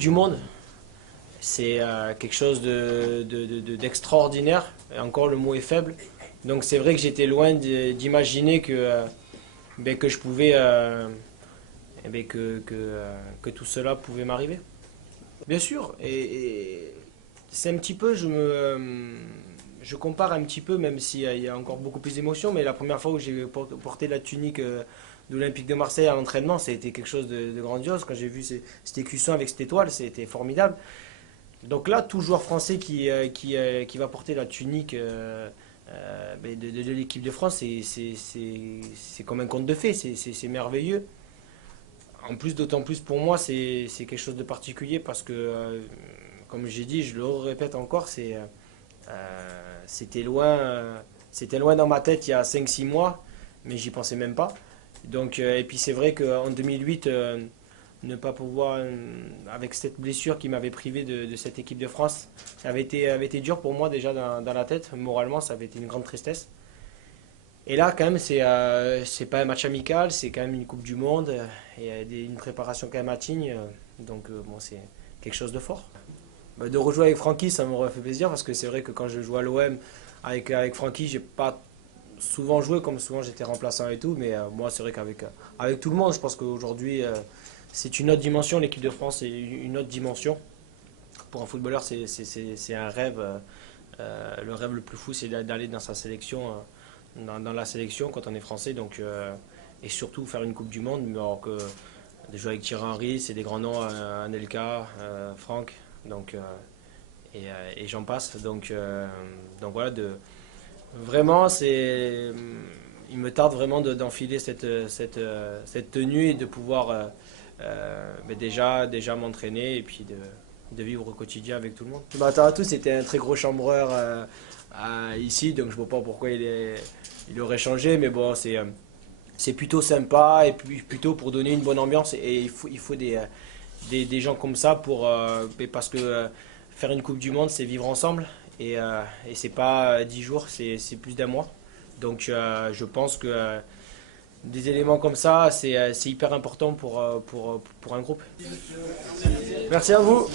du Monde, c'est quelque chose d'extraordinaire. Et encore, le mot est faible. Donc c'est vrai que j'étais loin d'imaginer que je pouvais, que tout cela pouvait m'arriver. Bien sûr, et c'est un petit peu, je compare un petit peu, même s'il y a encore beaucoup plus d'émotions, mais la première fois où j'ai porté la tunique de l'Olympique de Marseille à l'entraînement, ça a été quelque chose de grandiose. Quand j'ai vu cet écusson avec cette étoile, c'était formidable. Donc là, tout joueur français qui va porter la tunique de l'équipe de France, c'est comme un conte de fées, c'est merveilleux. En plus, d'autant plus pour moi, c'est quelque chose de particulier parce que, comme j'ai dit, je le répète encore, c'était loin dans ma tête il y a 5 6 mois, mais j'y pensais même pas. Donc, et puis c'est vrai qu'en 2008, ne pas pouvoir, avec cette blessure qui m'avait privé de cette équipe de France, ça avait été dur pour moi déjà dans la tête. Moralement, ça avait été une grande tristesse. Et là, quand même, c'est pas un match amical, c'est quand même une Coupe du Monde et une préparation quand même à Tignes. Donc, bon, c'est quelque chose de fort. Bah, de rejouer avec Francky, ça m'aurait fait plaisir parce que c'est vrai que quand je joue à l'OM avec Francky, j'ai pas souvent joué, comme souvent j'étais remplaçant et tout. Mais moi, c'est vrai avec tout le monde, je pense qu'aujourd'hui, c'est une autre dimension. L'équipe de France, c'est une autre dimension. Pour un footballeur, c'est un rêve. Le rêve le plus fou, c'est d'aller dans sa sélection. Dans la sélection quand on est français et surtout faire une Coupe du Monde alors que de jouer avec Thierry Henry c'est des grands noms, Anelka, Franck donc et j'en passe donc voilà vraiment il me tarde vraiment d'enfiler cette tenue et de pouvoir déjà m'entraîner et puis de vivre au quotidien avec tout le monde. Je m'attends à tout, c'était un très gros chambreur ici, donc je ne vois pas pourquoi il aurait changé, mais bon, c'est plutôt sympa et puis plutôt pour donner une bonne ambiance. Et il faut des gens comme ça parce que faire une Coupe du Monde, c'est vivre ensemble et c'est pas 10 jours, c'est plus d'un mois. Donc je pense que des éléments comme ça, c'est hyper important pour un groupe. Merci à vous.